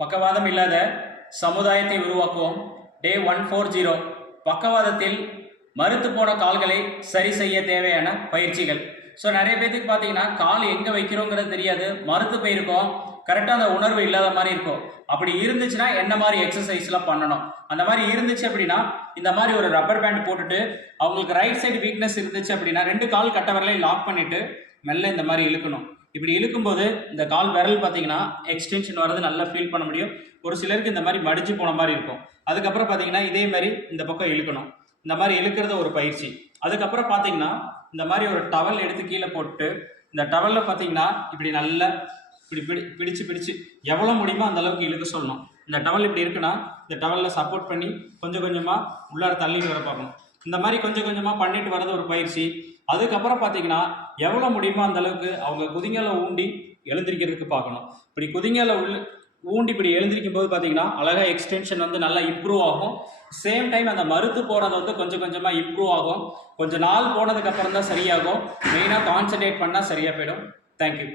பக்கவாதம் இல்லாத சமுதாயத்தை உருவாக்குவோம். டே ஒன் ஃபோர் ஜீரோ பக்கவாதத்தில் மறுத்து போன கால்களை சரி செய்ய தேவையான பயிற்சிகள். ஸோ நிறைய பேர்த்துக்கு பார்த்தீங்கன்னா கால் எங்கே வைக்கிறோங்கிறது தெரியாது. மறுத்து போயிருக்கோம். கரெக்டாக அந்த உணர்வு இல்லாத மாதிரி இருக்கும். அப்படி இருந்துச்சுன்னா என்ன மாதிரி எக்ஸசைஸ்லாம் பண்ணணும்? அந்த மாதிரி இருந்துச்சு அப்படின்னா இந்த மாதிரி ஒரு ரப்பர் பேண்ட் போட்டுட்டு அவங்களுக்கு ரைட் சைடு வீக்னஸ் இருந்துச்சு அப்படின்னா ரெண்டு கால் கட்டவரலையும் லாக் பண்ணிட்டு மெல்ல இந்த மாதிரி இழுக்கணும். இப்படி இழுக்கும்போது இந்த கால் விரல் பார்த்தீங்கன்னா எக்ஸ்டென்ஷன் வர்றது நல்லா ஃபீல் பண்ண முடியும். ஒரு சிலருக்கு இந்த மாதிரி மடிச்சு போன மாதிரி இருக்கும். அதுக்கப்புறம் பார்த்தீங்கன்னா இதே மாதிரி இந்த பக்கம் இழுக்கணும். இந்த மாதிரி இழுக்கிறது ஒரு பயிற்சி. அதுக்கப்புறம் பார்த்தீங்கன்னா இந்த மாதிரி ஒரு டவல் எடுத்து கீழே போட்டு இந்த டவலில் பார்த்தீங்கன்னா இப்படி நல்லா இப்படி பிடி பிடிச்சு பிடிச்சு எவ்வளோ முடியுமோ அந்த அளவுக்கு இழுக்க சொல்லணும். இந்த டவல் இப்படி இருக்குன்னா இந்த டவலில் சப்போர்ட் பண்ணி கொஞ்சம் கொஞ்சமாக உள்ளார தள்ளிட்டு வர பார்க்கணும். இந்த மாதிரி கொஞ்சம் கொஞ்சமாக பண்ணிட்டு வர்றது ஒரு பயிற்சி. அதுக்கப்புறம் பார்த்தீங்கன்னா எவ்வளோ முடியுமோ அந்த அளவுக்கு அவங்க குதிங்கலை ஊண்டி எழுந்திரிக்கிறதுக்கு பார்க்கணும். இப்படி குதிங்கலை உள்ள ஊண்டி இப்படி எழுந்திரிக்கும் போது பார்த்தீங்கன்னா அழகாக எக்ஸ்டென்ஷன் வந்து நல்லா இம்ப்ரூவ் ஆகும். சேம் டைம் அந்த மறுத்து போகிறது வந்து கொஞ்சம் கொஞ்சமாக இம்ப்ரூவ் ஆகும். கொஞ்சம் நாள் போனதுக்கப்புறம் தான் சரியாகும். மெயினாக கான்சன்ட்ரேட் பண்ணால் சரியாக போயிடும். தேங்க்யூ